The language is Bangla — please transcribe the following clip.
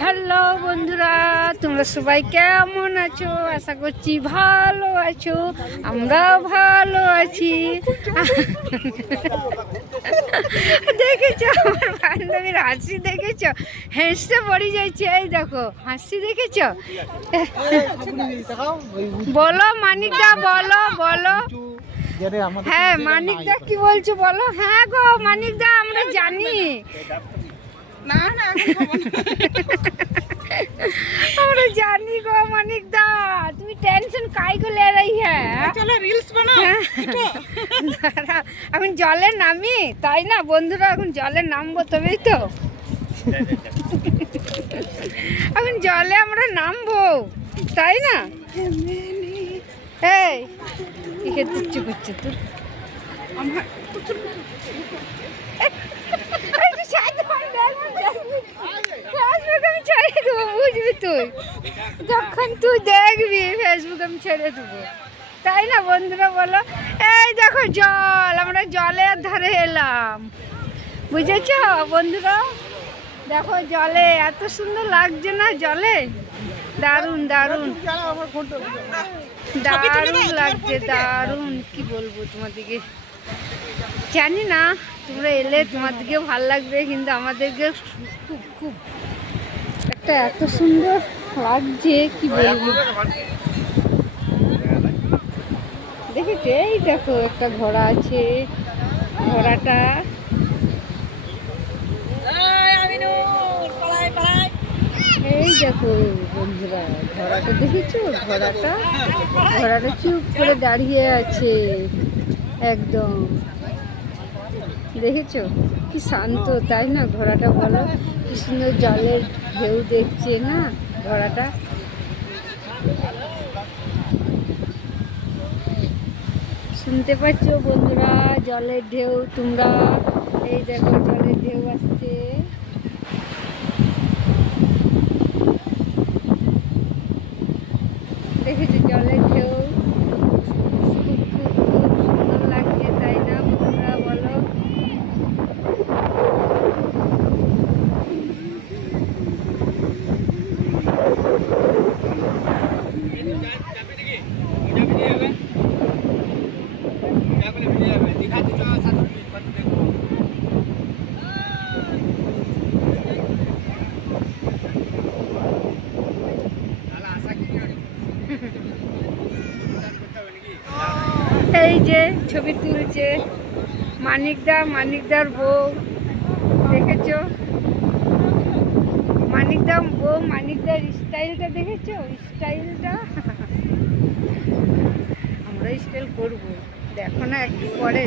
হ্যালো বন্ধুরা, তোমরা সবাই কেমন আছো? আশা করছি ভালো আছো। আমরাও ভালো আছি। দেখেছো আমার বান্ধবীর হাসি? দেখেছো? হেসে পড়ে যাচ্ছে। এই দেখো হাসি, দেখেছো? বলো মানিকদা, বলো বলো। হ্যাঁ মানিকদা, কি বলছো বলো? হ্যাঁ গো মানিকদা, আমরা জানি। না না আমরা জানি গো মানিকদা, তুমি টেনশন কাই को ले रही है? চলো রিলস বানাও। দাঁড়া, এখন জলে নামি, তাই না বন্ধুরা? এখন জলে নামবো তবেই তো। এখন জলে আমরা নামবো, তাই না? এই কি খেতে ইচ্ছে করছে তোর? বুঝবি তুই, যখন তুই দেখবি ফেসবুক আমি ছেড়ে দেবো, তাই না বন্ধুরা বলো? এই দেখো জল, আমরা জলের ধারে এলাম, বুঝেছ বন্ধুরা? দেখো জলে এত সুন্দর লাগছে না, জলে দারুণ দারুণ দারুণ লাগছে, দারুণ। কি বলবো তোমাদেরকে, জানি না তোমরা এলে তোমাদেরকেও ভাল লাগবে, কিন্তু আমাদেরকে খুব খুব একটা এত সুন্দর লাগছে, কি বলবো। দেখেছো? এই দেখো একটা ঘোড়া আছে, ঘোড়াটা এই দেখো বন্ধুরা, ঘোড়াটা দেখেছো? ঘোড়াটা চুপ করে দাঁড়িয়ে আছে একদম, দেখেছো? কি শান্ত, তাই না ঘোড়াটা? বলো কি সুন্দর জলের ঢেউ দেখছে না ঘোড়াটা। শুনতে পাচ্ছ বন্ধুরা জলের ঢেউ তোমরা? এই দেখো জলের ঢেউ আসছে। দেখেছো জলের ঢেউ? খুব খুব খুব সুন্দর লাগছে, তাই না বন্ধুরা বলো? এই যে ছবি তুলছে মানিকদা, মানিকদার বউ, দেখেছো? মানিকদা বউ, মানিকদার স্টাইলটা দেখেছো? স্টাইলটা আমরা স্টাইল করবো, দেখো না একটু পরে।